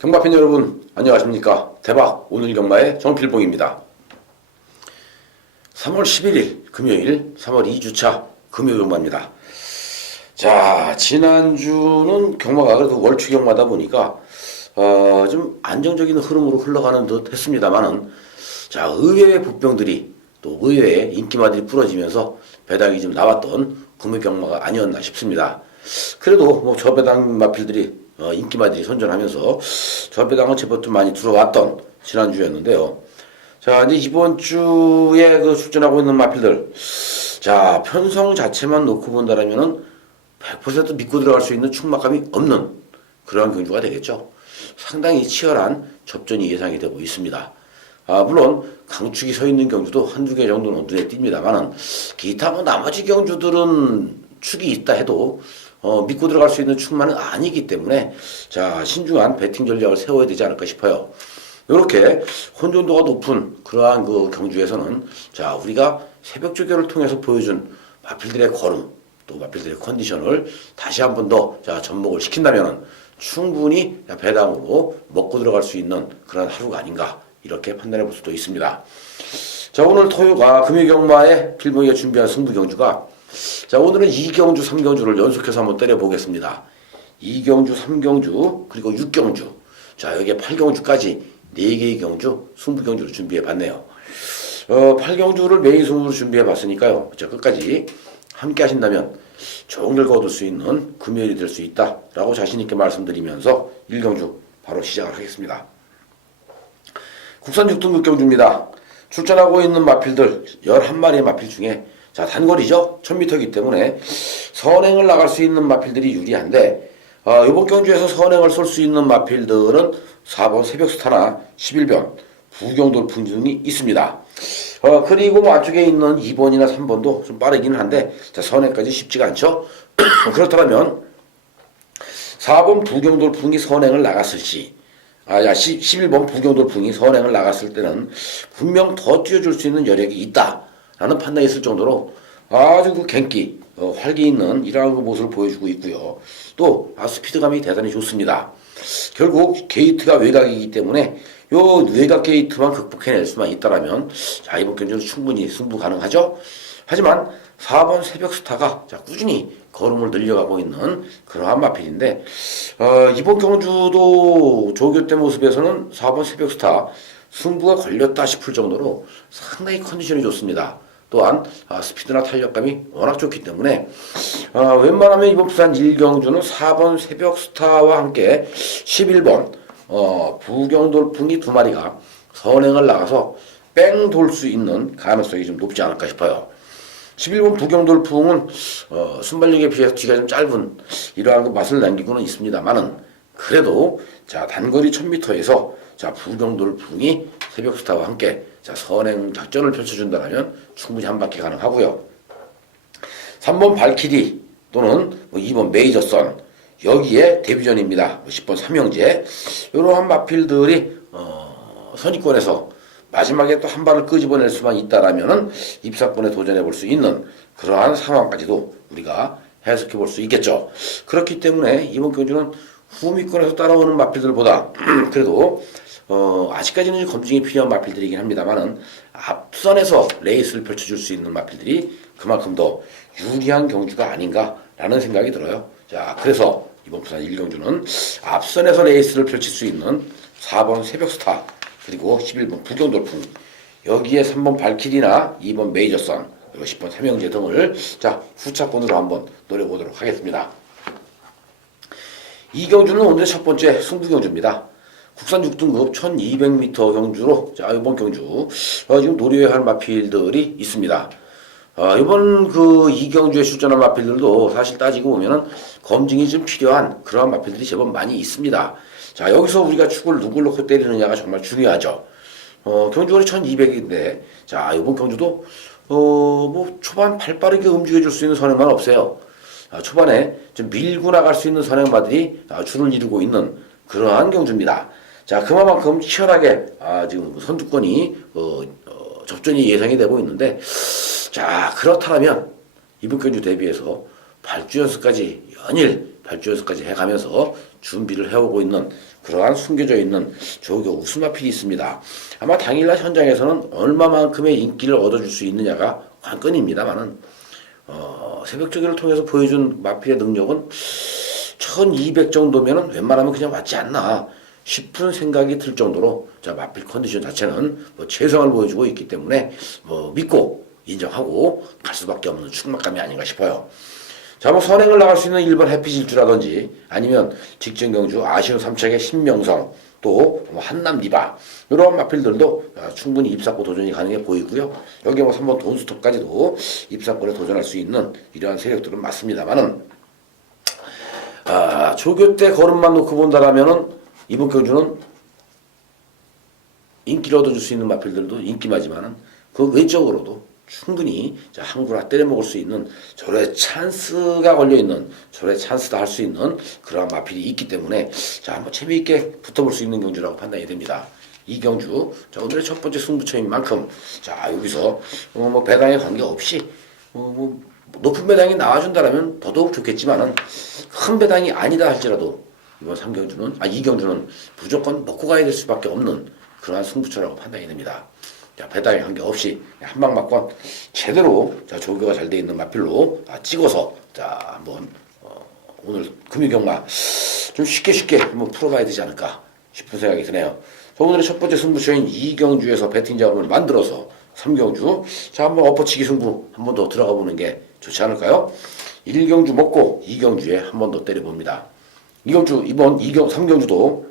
경마팬 여러분 안녕하십니까? 대박 오늘 경마의 정필봉입니다. 3월 11일 금요일 3월 2주차 금요 경마입니다. 자 지난주는 경마가 그래도 월추 경마다 보니까 어, 좀 안정적인 흐름으로 흘러가는 듯 했습니다만은 자 의외의 복병들이 또 의외의 인기마들이 부러지면서 배당이 좀 나왔던 금요 경마가 아니었나 싶습니다. 그래도 뭐 저배당 마필들이 어, 인기마들이 선전하면서 저배당은 제법 좀 많이 들어왔던 지난주였는데요. 자, 이제 이번 주에 그 출전하고 있는 마필들. 자, 편성 자체만 놓고 본다라면은 100% 믿고 들어갈 수 있는 충막감이 없는 그러한 경주가 되겠죠. 상당히 치열한 접전이 예상이 되고 있습니다. 아, 물론 강축이 서 있는 경주도 한두 개 정도는 눈에 띕니다만은 기타 뭐 나머지 경주들은 축이 있다 해도 어, 믿고 들어갈 수 있는 축만은 아니기 때문에 자 신중한 배팅 전략을 세워야 되지 않을까 싶어요. 이렇게 혼돈도가 높은 그러한 그 경주에서는 자 우리가 새벽 조교를 통해서 보여준 마필들의 걸음 또 마필들의 컨디션을 다시 한 번 더 자 접목을 시킨다면은 충분히 배당으로 먹고 들어갈 수 있는 그런 하루가 아닌가 이렇게 판단해 볼 수도 있습니다. 자 오늘 토요가 금요 경마에 필봉이가 준비한 승부 경주가 자 오늘은 2경주 3경주를 연속해서 한번 때려보겠습니다. 2경주 3경주 그리고 6경주 자 여기에 8경주까지 4개의 경주 승부 경주를 준비해 봤네요. 어, 8경주를 메인 승부로 준비해 봤으니까요. 자 끝까지 함께 하신다면 좋은 결과 얻을 수 있는 금요일이 될 수 있다 라고 자신 있게 말씀드리면서 1경주 바로 시작을 하겠습니다. 국산 6등급 경주입니다. 출전하고 있는 마필들 11마리의 마필 중에 자 단거리죠 1000m이기 때문에 선행을 나갈 수 있는 마필들이 유리한데 어, 이번 경주에서 선행을 쏠 수 있는 마필들은 4번 새벽스타나 11변 부경돌풍 등이 있습니다. 어, 그리고 뭐 안쪽에 있는 2번이나 3번도 좀 빠르기는 한데 자, 선행까지 쉽지가 않죠. 그렇다면 4번 부경돌풍이 선행을 나갔을 시 아, 야, 10, 11번 부경돌풍이 선행을 나갔을 때는 분명 더 뛰어줄 수 있는 여력이 있다 라는 판단이 있을 정도로 아주 그 갱기, 어, 활기 있는 이러한 그 모습을 보여주고 있고요. 또, 아, 스피드감이 대단히 좋습니다. 결국 게이트가 외곽이기 때문에 요 외곽 게이트만 극복해낼 수만 있다라면 자, 이번 경기는 충분히 승부 가능하죠. 하지만 4번 새벽 스타가 자, 꾸준히 걸음을 늘려가고 있는 그러한 마필인데 어, 이번 경주도 조교대 모습에서는 4번 새벽 스타 승부가 걸렸다 싶을 정도로 상당히 컨디션이 좋습니다. 또한 아, 스피드나 탄력감이 워낙 좋기 때문에 어, 웬만하면 이번 부산 1경주는 4번 새벽 스타와 함께 11번 어, 부경돌풍이 두 마리가 선행을 나가서 뺑 돌 수 있는 가능성이 좀 높지 않을까 싶어요. 11번 부경돌풍은 어, 순발력에 비해서 뒤가 좀 짧은 이러한 그 맛을 남기고는 있습니다만은 그래도 자 단거리 1000m에서 자 부경돌풍이 새벽 스타와 함께 자 선행 작전을 펼쳐준다면 충분히 한 바퀴 가능하고요. 3번 발키리 또는 뭐 2번 메이저선 여기에 데뷔전입니다. 10번 삼형제 이러한 마필들이 어, 선입권에서 마지막에 또 한 발을 끄집어낼 수만 있다라면은 입사권에 도전해 볼 수 있는 그러한 상황까지도 우리가 해석해 볼 수 있겠죠. 그렇기 때문에 이번 경주는 후미권에서 따라오는 마필들보다 그래도 어, 아직까지는 검증이 필요한 마필들이긴 합니다만은 앞선에서 레이스를 펼쳐줄 수 있는 마필들이 그만큼 더 유리한 경주가 아닌가라는 생각이 들어요. 자, 그래서 이번 부산 1경주는 앞선에서 레이스를 펼칠 수 있는 4번 새벽스타 그리고 11번 부경돌풍 여기에 3번 발키리나 2번 메이저선 그리고 10번 삼형제 등을 자 후차권으로 한번 노려보도록 하겠습니다. 이 경주는 오늘 첫 번째 승부 경주입니다. 국산 6등급 1200m 경주로 자 이번 경주 어, 지금 노려야 할 마필들이 있습니다. 어, 이번 그 이경주에 출전한 마필들도 사실 따지고 보면은 검증이 좀 필요한 그러한 마필들이 제법 많이 있습니다. 자 여기서 우리가 축을 누굴 놓고 때리느냐가 정말 중요하죠. 어, 경주거리 1200인데 자 이번 경주도 어 뭐 초반 발빠르게 움직여줄 수 있는 선행만 없어요. 아, 초반에 좀 밀고 나갈 수 있는 선행마들이 아, 줄을 이루고 있는 그러한 경주입니다. 자, 그만큼 치열하게 아, 지금 선두권이 어, 어, 접전이 예상이 되고 있는데 자 그렇다면 이번 경주 대비해서 발주 연습까지 연일 발주 연습까지 해가면서 준비를 해오고 있는 그러한 숨겨져 있는 조교 우수마필이 있습니다. 아마 당일날 현장에서는 얼마만큼의 인기를 얻어줄 수 있느냐가 관건입니다만은 어, 새벽 조교를 통해서 보여준 마필의 능력은 1200 정도면은 웬만하면 그냥 맞지 않나 싶은 생각이 들 정도로 자 마필 컨디션 자체는 뭐 최상을 보여주고 있기 때문에 뭐 믿고 인정하고 갈 수밖에 없는 충막감이 아닌가 싶어요. 자, 뭐 선행을 나갈 수 있는 1번 해피 질주라든지 아니면 직전 경주 아시아 3차의 신명성 또 뭐 한남 리바 이런 마필들도 아, 충분히 입사권 도전이 가능해 보이고요. 여기 뭐 3번 돈스톱까지도 입사권에 도전할 수 있는 이러한 세력들은 맞습니다만은 아, 조교 때 걸음만 놓고 본다라면은 이번 경주는 인기를 얻어줄 수 있는 마필들도 인기마지만은 그 외적으로도 충분히 자, 한구라 때려먹을 수 있는 저래 찬스가 걸려있는 저래 찬스다 할 수 있는 그러한 마필이 있기 때문에 자 한번 재미있게 붙어볼 수 있는 경주라고 판단이 됩니다. 이 경주 자 오늘의 첫 번째 승부처인 만큼 자 여기서 어, 뭐 배당에 관계없이 어, 뭐 높은 배당이 나와준다라면 더더욱 좋겠지만은 큰 배당이 아니다 할지라도 이번 3경주는 아 2경주는 무조건 먹고 가야 될 수밖에 없는 그러한 승부처라고 판단이 됩니다. 자, 배당에 관계 없이 한방 맞건 제대로 자, 조교가 잘 돼 있는 마필로 아, 찍어서 자 한번 어, 오늘 금요경마 좀 쉽게 쉽게 한번 풀어봐야 되지 않을까 싶은 생각이 드네요. 자, 오늘의 첫 번째 승부처인 이경주에서 배팅 자금을 만들어서 3경주 자 한번 엎어치기 승부 한 번 더 들어가 보는 게 좋지 않을까요? 1경주 먹고 2경주에 한 번 더 때려봅니다. 이경주 이번 2경 3경주도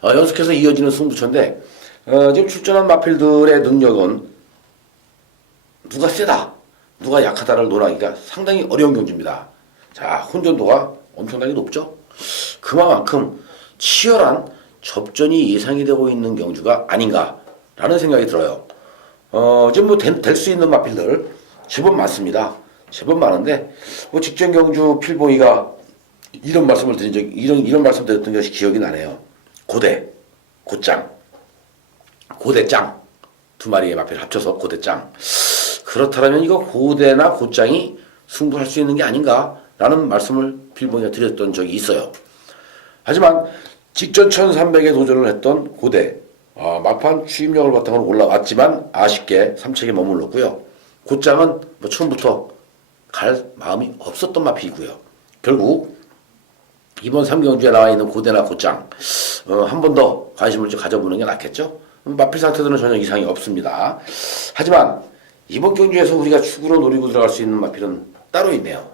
어, 연속해서 이어지는 승부처인데 어, 지금 출전한 마필들의 능력은 누가 세다, 누가 약하다를 논하기가 상당히 어려운 경주입니다. 자, 혼전도가 엄청나게 높죠? 그만큼 치열한 접전이 예상이 되고 있는 경주가 아닌가라는 생각이 들어요. 어, 지금 뭐될수 있는 마필들 제법 많습니다. 제법 많은데 뭐 직전 경주 필보이가 이런 말씀을 드린 적 이런 이런 말씀 드렸던 것이 기억이 나네요. 고대, 곧장, 고대짱 두 마리의 마필 합쳐서 고대짱. 그렇다면 이거 고대나 곧장이 승부할 수 있는 게 아닌가라는 말씀을 필보이가 드렸던 적이 있어요. 하지만 직전 1300에 도전을 했던 고대 아, 막판 추임력을 바탕으로 올라왔지만 아쉽게 3책에 머물렀고요. 곧장은 뭐 처음부터 갈 마음이 없었던 마필이고요. 결국 이번 3경주에 나와 있는 고대나 곧장 어, 한 번 더 관심을 좀 가져보는 게 낫겠죠. 음, 마필 상태들은 전혀 이상이 없습니다. 하지만 이번 경주에서 우리가 축으로 노리고 들어갈 수 있는 마필은 따로 있네요.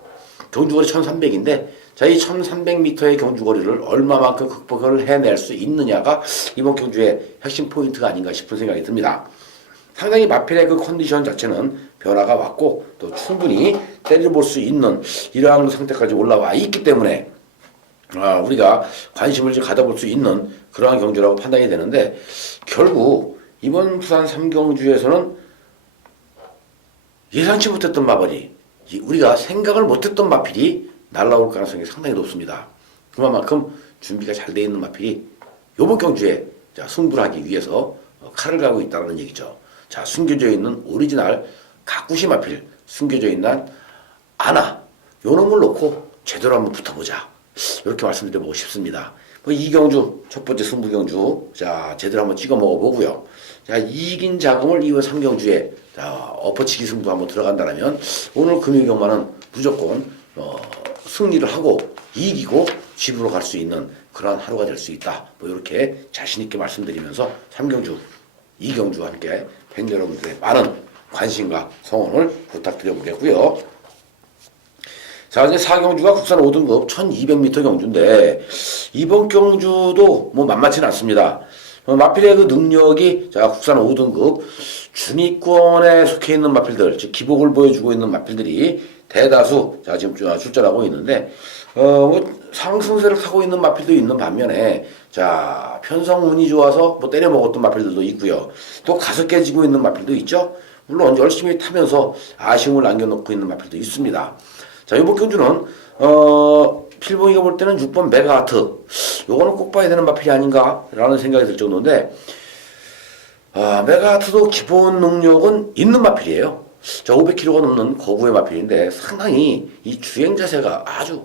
경주거리 1300인데 자, 이 1300m의 경주거리를 얼마만큼 극복을 해낼 수 있느냐가 이번 경주의 핵심 포인트가 아닌가 싶은 생각이 듭니다. 상당히 마필의 그 컨디션 자체는 변화가 왔고 또 충분히 때려볼 수 있는 이러한 상태까지 올라와 있기 때문에 아, 우리가 관심을 좀 가져볼 수 있는 그러한 경주라고 판단이 되는데 결국 이번 부산 3경주에서는 예상치 못했던 마벌이 이- 우리가 생각을 못했던 마필이 날라올 가능성이 상당히 높습니다. 그만큼 준비가 잘 돼 있는 마필이 요번 경주에 자, 승부를 하기 위해서 어, 칼을 가고 있다는 얘기죠. 자, 숨겨져 있는 오리지널 가꾸시 마필, 숨겨져 있는 아나, 요 놈을 놓고 제대로 한번 붙어보자. 이렇게 말씀드려보고 싶습니다. 뭐 이경주, 첫 번째 승부경주, 자, 제대로 한번 찍어 먹어보고요. 자, 이긴 자금을 이번 3경주에, 자, 엎어치기 승부 한번 들어간다면, 오늘 금요경마는 무조건, 어, 승리를 하고, 이기고, 집으로 갈 수 있는 그런 하루가 될 수 있다. 뭐, 이렇게 자신 있게 말씀드리면서 3경주, 이경주와 함께 팬 여러분들의 많은 관심과 성원을 부탁드려보겠고요. 자, 이제 4경주가 국산 5등급 1200m 경주인데, 이번 경주도 뭐 만만치는 않습니다. 어, 마필의 그 능력이, 자, 국산 5등급 준위권에 속해 있는 마필들, 즉, 기복을 보여주고 있는 마필들이 대다수, 자, 지금 주- 출전하고 있는데, 어, 뭐 상승세를 타고 있는 마필도 있는 반면에, 자, 편성 운이 좋아서 뭐 때려 먹었던 마필들도 있고요. 또 가서 깨지고 있는 마필도 있죠. 물론 열심히 타면서 아쉬움을 남겨놓고 있는 마필도 있습니다. 자, 이번 경주는, 어, 필봉이가 볼 때는 6번 메가하트. 요거는 꼭 봐야 되는 마필이 아닌가 라는 생각이 들 정도인데, 아, 메가하트도 기본 능력은 있는 마필이에요. 자, 500kg가 넘는 거구의 마필인데 상당히 이 주행 자세가 아주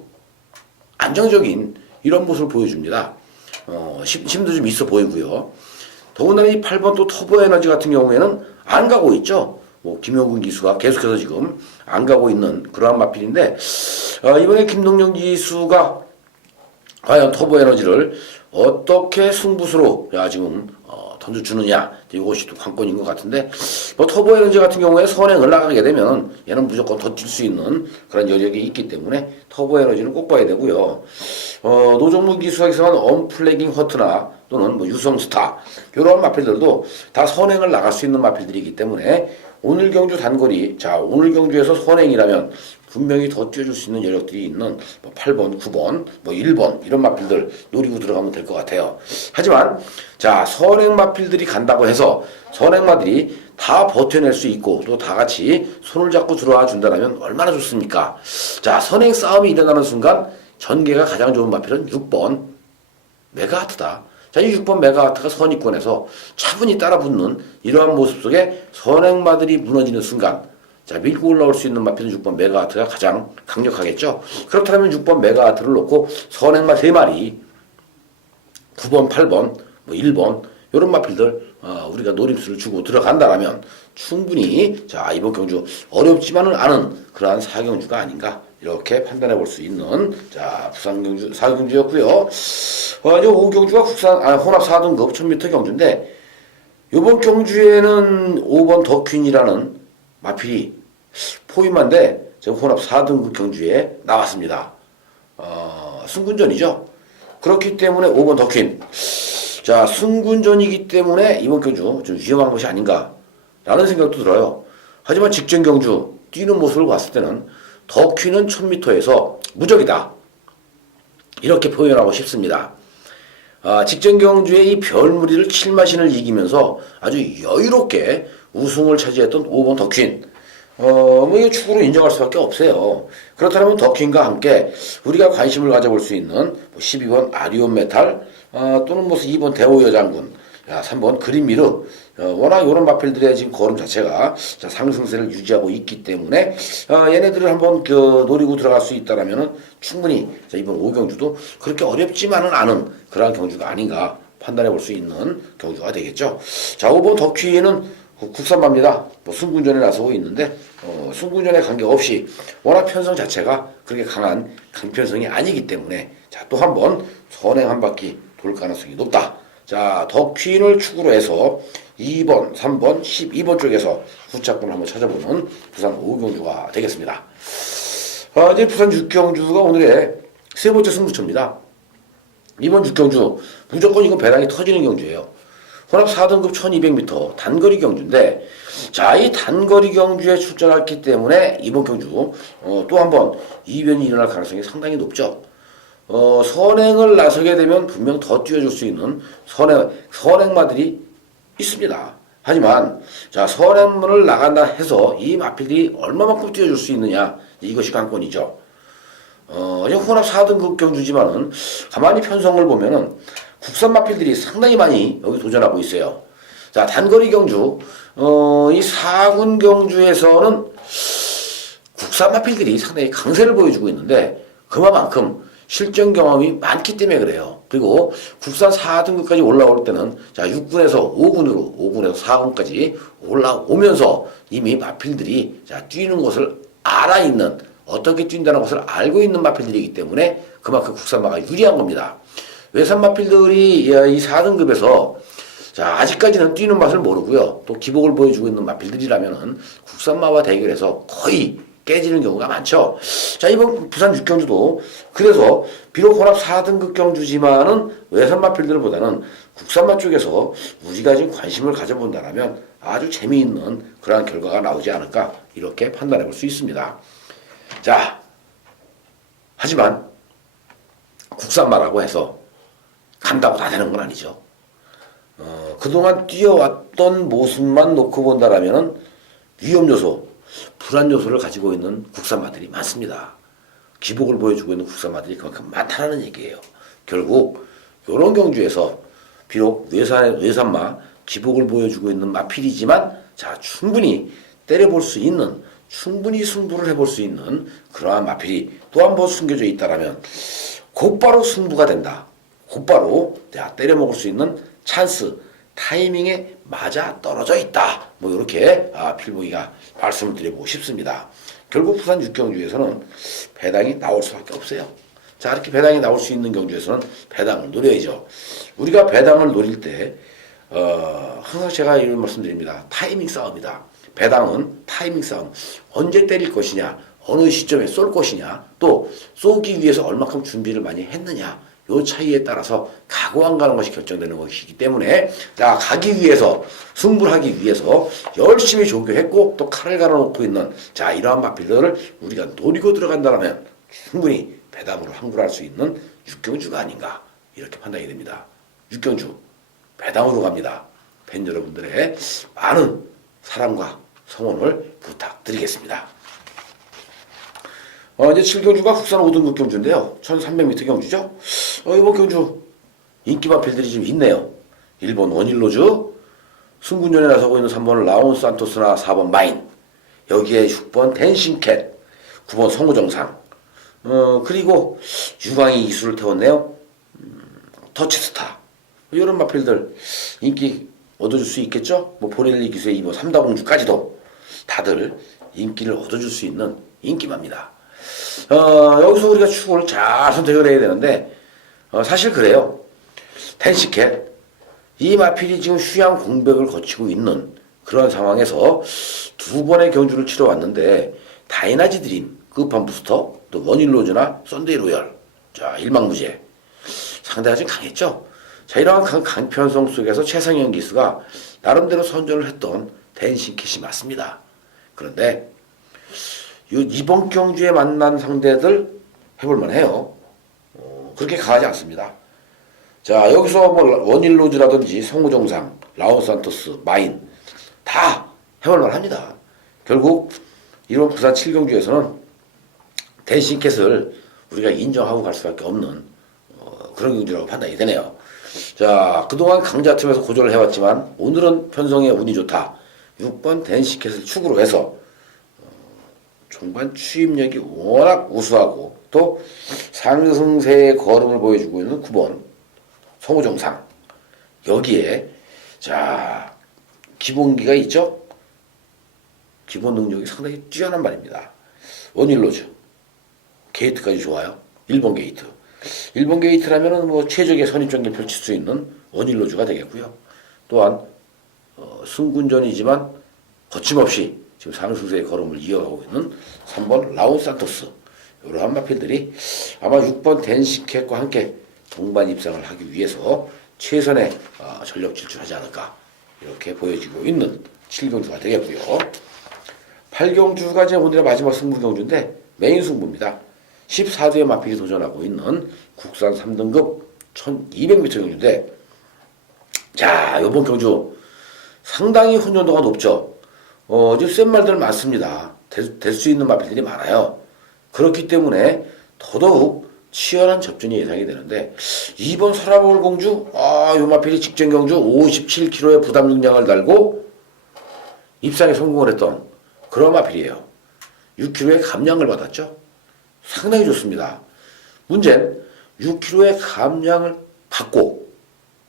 안정적인 이런 모습을 보여줍니다. 어, 힘, 힘도 좀 있어 보이고요. 더군다나 이 8번 또 터보 에너지 같은 경우에는 안 가고 있죠. 뭐 김용근 기수가 계속해서 지금 안 가고 있는 그러한 마필인데 어, 이번에 김동영 기수가 과연 터보 에너지를 어떻게 승부수로 야 지금 어, 던져주느냐 이것이 또 관건인 것 같은데 뭐 터보 에너지 같은 경우에 선행을 나가게 되면 얘는 무조건 더뛸수 있는 그런 여력이 있기 때문에 터보 에너지를 꼭 봐야 되고요. 어, 노정무 기수가 있으면 언플래깅 허트나 또는 뭐 유성스타 이런 마필들도 다 선행을 나갈 수 있는 마필들이기 때문에 오늘 경주 단거리 자 오늘 경주에서 선행이라면 분명히 더 뛰어줄 수 있는 여력들이 있는 뭐 8번, 9번, 뭐 1번 이런 마필들 노리고 들어가면 될 것 같아요. 하지만 자 선행 마필들이 간다고 해서 선행마들이 다 버텨낼 수 있고 또 다 같이 손을 잡고 들어와 준다면 얼마나 좋습니까? 자 선행 싸움이 일어나는 순간 전개가 가장 좋은 마필은 6번 메가하트다. 자, 이 6번 메가하트가 선입권에서 차분히 따라붙는 이러한 모습 속에 선행마들이 무너지는 순간 자, 밀고 올라올 수 있는 마필은 6번 메가하트가 가장 강력하겠죠. 그렇다면 6번 메가하트를 놓고 선행마 3마리 9번, 8번, 뭐 1번 이런 마필들 어, 우리가 노림수를 주고 들어간다라면 충분히 자 이번 경주 어렵지만은 않은 그러한 사경주가 아닌가 이렇게 판단해 볼 수 있는 자 부산 경주 사경주였고요. 어, 이제 5경주가 국산 아, 혼합 4등급 1000m 경주인데 이번 경주에는 5번 더퀸이라는 마필이 포임한데 지금 혼합 4등급 경주에 나왔습니다. 어, 승군전이죠. 그렇기 때문에 5번 더퀸. 자, 승군전이기 때문에 이번 경주 좀 위험한 것이 아닌가라는 생각도 들어요. 하지만 직전 경주 뛰는 모습을 봤을 때는 더퀸은 1000m에서 무적이다. 이렇게 표현하고 싶습니다. 아, 직전 경주에 이 별무리를 7마신을 이기면서 아주 여유롭게 우승을 차지했던 5번 더퀸. 어, 뭐, 이거 축구로 인정할 수 밖에 없어요. 그렇다면 더퀸과 함께 우리가 관심을 가져볼 수 있는 뭐 12번 아리온 메탈, 어, 또는 무슨 2번 대호 여장군, 야, 3번 그린미르, 어, 워낙 이런 마필들의 지금 걸음 자체가 자, 상승세를 유지하고 있기 때문에 어, 얘네들을 한번 그 노리고 들어갈 수 있다라면은 충분히 자, 이번 5경주도 그렇게 어렵지만은 않은 그러한 경주가 아닌가 판단해 볼 수 있는 경주가 되겠죠. 자, 5번 덕휘는 국산마입니다. 뭐 승군전에 나서고 있는데 어, 승군전에 관계없이 워낙 편성 자체가 그렇게 강한 강편성이 아니기 때문에 자, 또 한번 선행 한 바퀴 돌 가능성이 높다. 자, 덕퀸을 축으로 해서 2번, 3번, 12번 쪽에서 후차권을 한번 찾아보는 부산 5경주가 되겠습니다. 아, 이제 부산 6경주가 오늘의 세 번째 승부처입니다. 이번 6경주 무조건 이건 배당이 터지는 경주예요. 혼합 4등급 1200m 단거리 경주인데 자, 이 단거리 경주에 출전했기 때문에 이번 경주 어, 또 한번 이변이 일어날 가능성이 상당히 높죠. 어, 선행을 나서게 되면 분명 더 뛰어줄 수 있는 선행, 선행마들이 있습니다. 하지만, 자, 선행문을 나간다 해서 이 마필들이 얼마만큼 뛰어줄 수 있느냐, 이것이 관건이죠. 어, 혼합 4등급 경주지만은, 가만히 편성을 보면은, 국산 마필들이 상당히 많이 여기 도전하고 있어요. 자, 단거리 경주, 어, 이 4군 경주에서는 국산 마필들이 상당히 강세를 보여주고 있는데, 그만큼 실전 경험이 많기 때문에 그래요. 그리고 국산 4등급까지 올라올 때는 자 6군에서 5군으로 5군에서 4군까지 올라오면서 이미 마필들이 자 뛰는 것을 알아 있는 어떻게 뛴다는 것을 알고 있는 마필들이기 때문에 그만큼 국산마가 유리한 겁니다. 외산 마필들이 이 4등급에서 자 아직까지는 뛰는 맛을 모르고요. 또 기복을 보여주고 있는 마필들이라면은 국산마와 대결해서 거의 깨지는 경우가 많죠. 자, 이번 부산 6경주도 그래서 비록 혼합 4등급 경주지만은 외산 마필들보다는 국산마 쪽에서 우리가 지금 관심을 가져본다면 아주 재미있는 그러한 결과가 나오지 않을까 이렇게 판단해 볼 수 있습니다. 자, 하지만 국산마라고 해서 간다고 다 되는 건 아니죠. 어, 그동안 뛰어왔던 모습만 놓고 본다라면은 위험 요소, 불안 요소를 가지고 있는 국산마들이 많습니다. 기복을 보여주고 있는 국산마들이 그만큼 많다는 얘기예요. 결국 이런 경주에서 비록 외산 외산마 기복을 보여주고 있는 마필이지만 자 충분히 때려볼 수 있는 충분히 승부를 해볼 수 있는 그러한 마필이 또 한 번 숨겨져 있다라면 곧바로 승부가 된다. 곧바로 자, 때려 먹을 수 있는 찬스, 타이밍에 맞아 떨어져 있다. 뭐 이렇게 아, 필보기가 말씀을 드려보고 싶습니다. 결국 부산 육경주에서는 배당이 나올 수밖에 없어요. 자 이렇게 배당이 나올 수 있는 경주에서는 배당을 노려야죠. 우리가 배당을 노릴 때 어, 항상 제가 이런 말씀드립니다. 타이밍 싸움이다. 배당은 타이밍 싸움. 언제 때릴 것이냐, 어느 시점에 쏠 것이냐, 또 쏘기 위해서 얼마큼 준비를 많이 했느냐. 요 차이에 따라서 가고 안 가는 것이 결정되는 것이기 때문에 자 가기 위해서 승부를 하기 위해서 열심히 조교했고 또 칼을 갈아놓고 있는 자 이러한 마필들을 우리가 노리고 들어간다면 충분히 배당으로 항굴할 수 있는 육경주가 아닌가 이렇게 판단이 됩니다. 육경주 배당으로 갑니다. 팬 여러분들의 많은 사랑과 성원을 부탁드리겠습니다. 어, 이제 7경주가 국산 5등급 경주인데요. 1300m 경주죠. 어, 이번 경주 인기 마필들이 좀 있네요. 1번 원일로즈, 승군전에 나서고 있는 3번 라온 산토스나 4번 마인, 여기에 6번 댄싱캣, 9번 성우정상, 어, 그리고 유광이 이수를 태웠네요. 음, 터치스타. 이런 마필들 인기 얻어줄 수 있겠죠? 뭐 보렐리 기수의 2번 삼다공주까지도 다들 인기를 얻어줄 수 있는 인기마입니다. 어, 여기서 우리가 축을 잘 선택을 해야 되는데 어, 사실 그래요. 텐시켓 이 마필이 지금 휴양 공백을 거치고 있는 그런 상황에서 두 번의 경주를 치러 왔는데 다이나지 드림 급한 부스터 또 원일로즈나 썬데이 로열 자 일망무제 상대가 좀 강했죠. 자 이러한 강, 강편성 속에서 최상현 기수가 나름대로 선전을 했던 댄싱kit이 맞습니다. 그런데 요 이번 경주에 만난 상대들 해볼만 해요. 어, 그렇게 강하지 않습니다. 자 여기서 뭐 원일로즈라든지 성우정상, 라온산토스, 마인 다 해볼만 합니다. 결국 이런 부산 7경주에서는 댄싱캣을 우리가 인정하고 갈 수밖에 없는 어, 그런 경주라고 판단이 되네요. 자 그동안 강자 틈에서 고전을 해왔지만 오늘은 편성의 운이 좋다. 6번 댄싱캣을 축으로 해서 종반 추임력이 워낙 우수하고 또 상승세의 걸음을 보여주고 있는 9번 성우정상. 여기에 자 기본기가 있죠? 기본 능력이 상당히 뛰어난 말입니다. 원일로즈. 게이트까지 좋아요. 1번 게이트. 1번 게이트라면은 뭐 최적의 선입전개 펼칠 수 있는 원일로즈가 되겠고요. 또한 어, 승군전이지만 거침없이 지금 상승세의 걸음을 이어가고 있는 3번 라온 산토스 이러한 마필들이 아마 6번 댄시켓과 함께 동반 입상을 하기 위해서 최선의 어, 전력 질주하지 않을까 이렇게 보여지고 있는 7경주가 되겠고요. 8경주가 이제 오늘의 마지막 승부 경주인데 메인 승부입니다. 14두의 마필이 도전하고 있는 국산 3등급 1200m 경주인데 자 이번 경주 상당히 혼돈도가 높죠. 어, 지금 센 말들 많습니다. 될 수 있는 마필들이 많아요. 그렇기 때문에 더더욱 치열한 접전이 예상이 되는데 이번 설화볼 공주 아, 요 마필이 직전 경주 57kg의 부담 중량을 달고 입상에 성공을 했던 그런 마필이에요. 6kg의 감량을 받았죠. 상당히 좋습니다. 문제는 6kg의 감량을 받고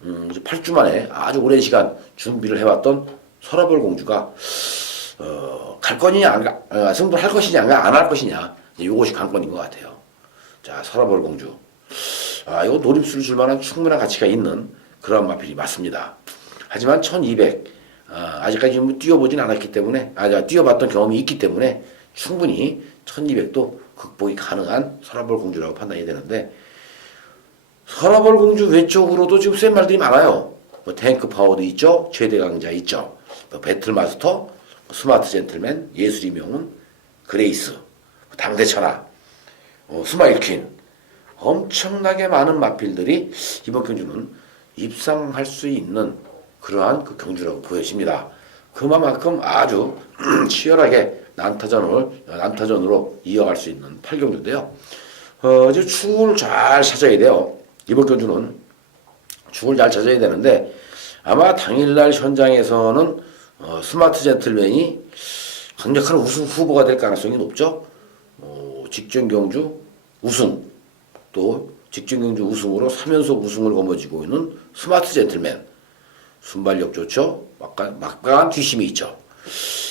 음, 이제 8주 만에 아주 오랜 시간 준비를 해왔던 설화볼 공주가 어, 갈 거냐 안 가, 어, 승부할 것이냐 안 할 것이냐 이것이 관건인 것 같아요. 자 설화볼 공주 아 이거 노림수를 줄 만한 충분한 가치가 있는 그런 마필이 맞습니다. 하지만 1200 어, 아직까지 뭐 뛰어보진 않았기 때문에 아 뛰어봤던 경험이 있기 때문에 충분히 1200도 극복이 가능한 설화볼 공주라고 판단이 되는데 설화볼 공주 외적으로도 지금 센 말들이 많아요. 뭐 탱크 파워도 있죠. 최대 강자 있죠. 뭐 배틀 마스터, 스마트 젠틀맨, 예술이 명운, 그레이스, 당대천하, 어, 스마일퀸 엄청나게 많은 마필들이 이번 경주는 입상할 수 있는 그러한 그 경주라고 보여집니다. 그만큼 아주 치열하게 난타전을 난타전으로 이어갈 수 있는 8경주인데요. 어, 이제 축을 잘 찾아야 돼요. 이번 경주는 축을 잘 찾아야 되는데 아마 당일날 현장에서는 어, 스마트 젠틀맨이 강력한 우승 후보가 될 가능성이 높죠. 어, 직전 경주 우승 또 직전 경주 우승으로 3연속 우승을 거머쥐고 있는 스마트 젠틀맨. 순발력 좋죠. 막강, 막강한 뒷심이 있죠.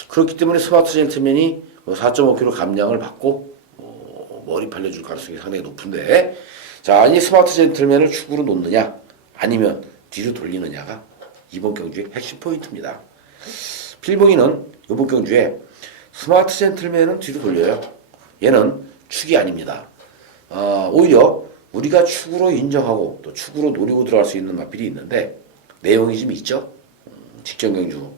그렇기 때문에 스마트 젠틀맨이 4.5kg 감량을 받고 어, 머리 팔려줄 가능성이 상당히 높은데 자, 아니 스마트 젠틀맨을 축으로 놓느냐 아니면 뒤로 돌리느냐가 이번 경주의 핵심 포인트입니다. 필봉이는 이번 경주에 스마트 젠틀맨은 뒤로 돌려요. 얘는 축이 아닙니다. 어, 오히려 우리가 축으로 인정하고 또 축으로 노리고 들어갈 수 있는 마필이 있는데 내용이 좀 있죠. 음, 직전 경주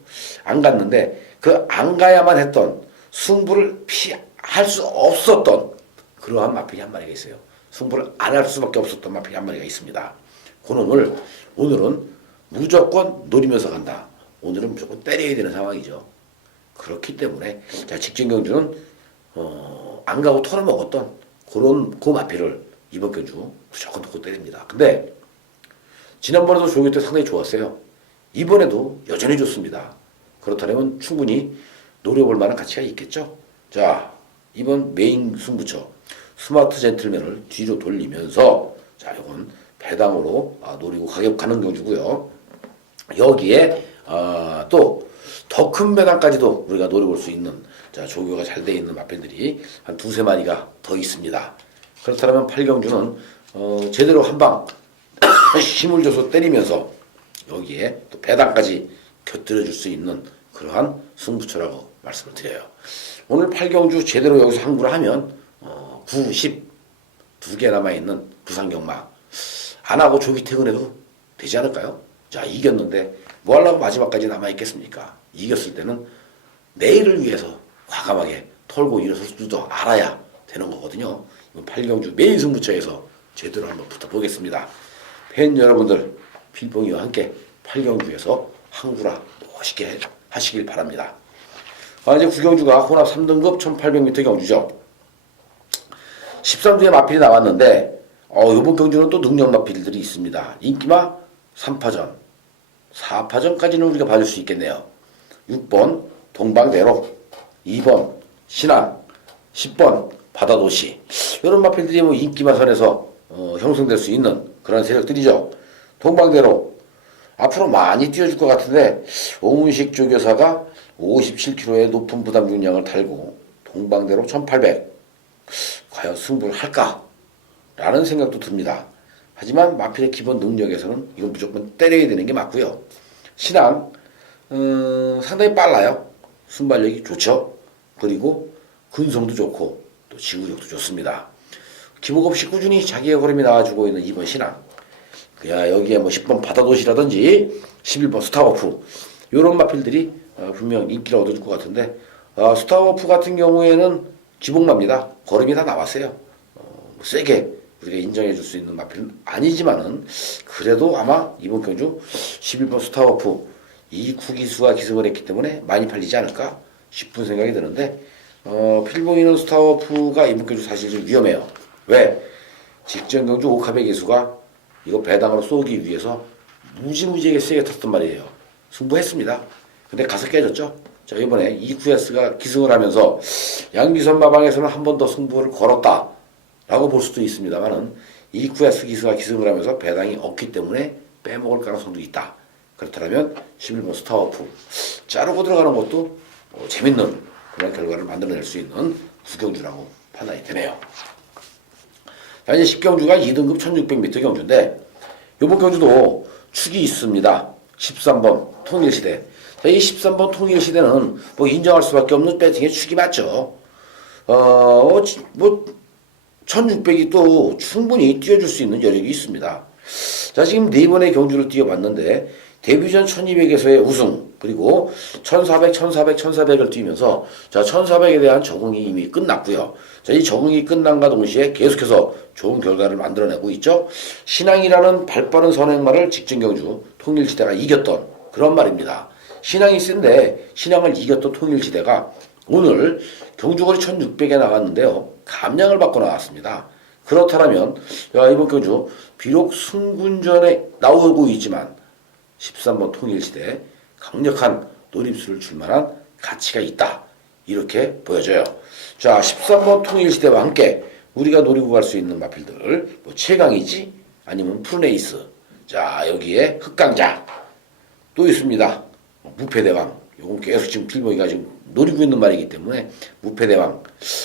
안 갔는데 그 안 가야만 했던 승부를 피할 수 없었던 그러한 마필이 한 마리가 있어요. 승부를 안 할 수밖에 없었던 마필이 한 마리가 있습니다. 그 놈을 오늘은 무조건 노리면서 간다. 오늘은 무조건 때려야 되는 상황이죠. 그렇기 때문에 자 직전 경주는 어, 안 가고 털어먹었던 그런 그 마필을 이번 경주 무조건 놓고 때립니다. 근데 지난번에도 조교 때 상당히 좋았어요. 이번에도 여전히 좋습니다. 그렇다면 충분히 노려볼 만한 가치가 있겠죠. 자 이번 메인 승부처 스마트 젠틀맨을 뒤로 돌리면서 자 이건 배당으로 아, 노리고 가격 가는 경주고요. 여기에 아, 또 더 큰 배당까지도 우리가 노려볼 수 있는 자 조교가 잘 돼 있는 마필들이 한 두세 마리가 더 있습니다. 그렇다면 팔경주는 어, 제대로 한 방 힘을 줘서 때리면서 여기에 또 배당까지 곁들여 줄 수 있는 그러한 승부처라고 말씀을 드려요. 오늘 팔경주 제대로 여기서 항구를 하면 어, 9, 10 두 개 남아 있는 부산경마 안 하고 조기 퇴근해도 되지 않을까요? 자 이겼는데 뭐 하려고 마지막까지 남아있겠습니까? 이겼을 때는 내일을 위해서 과감하게 털고 일어설 줄도 알아야 되는 거거든요. 이번 팔경주 메인 승부처에서 제대로 한번 붙어보겠습니다. 팬 여러분들 필봉이와 함께 팔경주에서 항구라 멋있게 하시길 바랍니다. 아, 이제 구경주가 혼합 3등급 1800m 경주죠. 13주에 마필이 나왔는데 어, 이번 경주는 또 능력 마필들이 있습니다. 인기마 3파전, 4파전까지는 우리가 봐줄 수 있겠네요. 6번 동방대로, 2번 신안, 10번 바다도시 이런 마필들이 뭐 인기마선에서 어, 형성될 수 있는 그런 세력들이죠. 동방대로 앞으로 많이 뛰어줄 것 같은데 오문식 조교사가 57kg의 높은 부담 중량을 달고 동방대로 1800 과연 승부를 할까? 라는 생각도 듭니다. 하지만 마필의 기본 능력에서는 이건 무조건 때려야 되는 게 맞고요. 신앙 음, 상당히 빨라요. 순발력이 좋죠. 그리고 근성도 좋고 또 지구력도 좋습니다. 기복 없이 꾸준히 자기의 걸음이 나와주고 있는 이번 신앙. 야 여기에 뭐 10번 바다도시라든지 11번 스타워프 이런 마필들이 어, 분명 인기를 얻어줄 것 같은데 어, 스타워프 같은 경우에는 기복마입니다. 걸음이 다 나왔어요. 어, 뭐 세게 우리가 인정해 줄 수 있는 마필은 아니지만은 그래도 아마 이번 경주 11번 스타워프 이 구기수가 기승을 했기 때문에 많이 팔리지 않을까 싶은 생각이 드는데 어, 필봉이는 스타워프가 이번 경주 사실 좀 위험해요. 왜? 직전 경주 오카베 기수가 이거 배당으로 쏘기 위해서 무지무지하게 세게 탔단 말이에요. 승부했습니다. 근데 가서 깨졌죠. 자, 이번에 이쿠에스가 기승을 하면서 양비선 마방에서는 한 번 더 승부를 걸었다. 라고 볼 수도 있습니다만은 이쿠에스 기수가 기승을 하면서 배당이 없기 때문에 빼먹을 가능성도 있다. 그렇다면 11번 스타워프 자르고 들어가는 것도 어, 재밌는 그런 결과를 만들어낼 수 있는 구경주라고 판단이 되네요. 자, 이제 10경주가 2등급 1600m 경주인데, 요번 경주도 축이 있습니다. 13번 통일시대. 자, 이 13번 통일시대는 뭐 인정할 수밖에 없는 배팅의 축이 맞죠. 어, 지- 뭐, 1600이 또 충분히 뛰어줄 수 있는 여력이 있습니다. 자, 지금 네 번의 경주를 뛰어봤는데, 데뷔전 1200에서의 우승, 그리고 1400, 1400, 1400을 뛰면서, 자, 1400에 대한 적응이 이미 끝났고요. 자, 이 적응이 끝난과 동시에 계속해서 좋은 결과를 만들어내고 있죠. 신앙이라는 발빠른 선행말을 직전 경주 통일지대가 이겼던 그런 말입니다. 신앙이 센데, 신앙을 이겼던 통일지대가 오늘 경주거리 1600에 나갔는데요. 감량을 받고 나왔습니다. 그렇다면, 야, 이번 경주, 비록 승군전에 나오고 있지만, 13번 통일시대 강력한 노림수를 줄 만한 가치가 있다. 이렇게 보여져요. 자, 13번 통일시대와 함께 우리가 노리고 갈 수 있는 마필들 뭐 최강이지 아니면 푸르네이스 자 여기에 흑강자 또 있습니다 무패대왕 요건 계속 지금 필모이가 지금 노리고 있는 말이기 때문에 무패대왕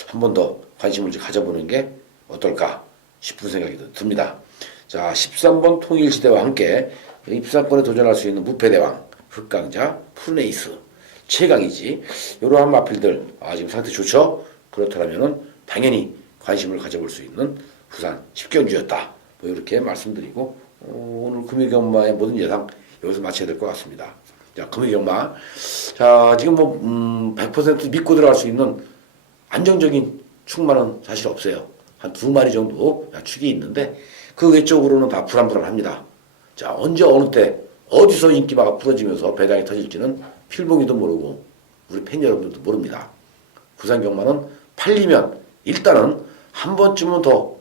한 번 더 관심을 좀 가져보는 게 어떨까 싶은 생각이 듭니다. 자 13번 통일시대와 함께 입상권에 도전할 수 있는 무패대왕 흑강자 푸르네이스. 최강이지. 이러한 마필들 아 지금 상태 좋죠? 그렇다면은 당연히 관심을 가져볼 수 있는 부산 10경주였다. 뭐 이렇게 말씀드리고 어, 오늘 금요경마의 모든 예상 여기서 마쳐야 될 것 같습니다 자 금요경마 자 지금 뭐 음, 100% 믿고 들어갈 수 있는 안정적인 축마는 사실 없어요 한 두 마리 정도 축이 있는데 그 외적으로는 다 불안불안합니다 자 언제 어느 때 어디서 인기마가 풀어지면서 배당이 터질지는 필봉이도 모르고 우리 팬 여러분들도 모릅니다. 부산 경마는 팔리면 일단은 한 번쯤은 더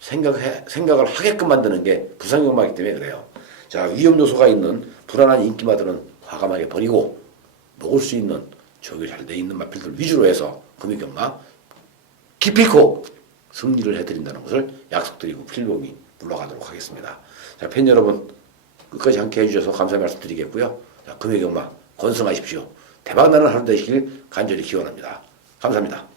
생각해, 생각을 하게끔 만드는 게 부산 경마이기 때문에 그래요. 자 위험 요소가 있는 불안한 인기마들은 과감하게 버리고 먹을 수 있는 저기 잘 돼 있는 마필들 위주로 해서 금융 경마 기필코 승리를 해드린다는 것을 약속드리고 필봉이 물러가도록 하겠습니다. 자, 팬 여러분 끝까지 함께 해주셔서 감사 말씀드리겠고요. 자, 금요경마 건승하십시오. 대박나는 하루 되시길 간절히 기원합니다. 감사합니다.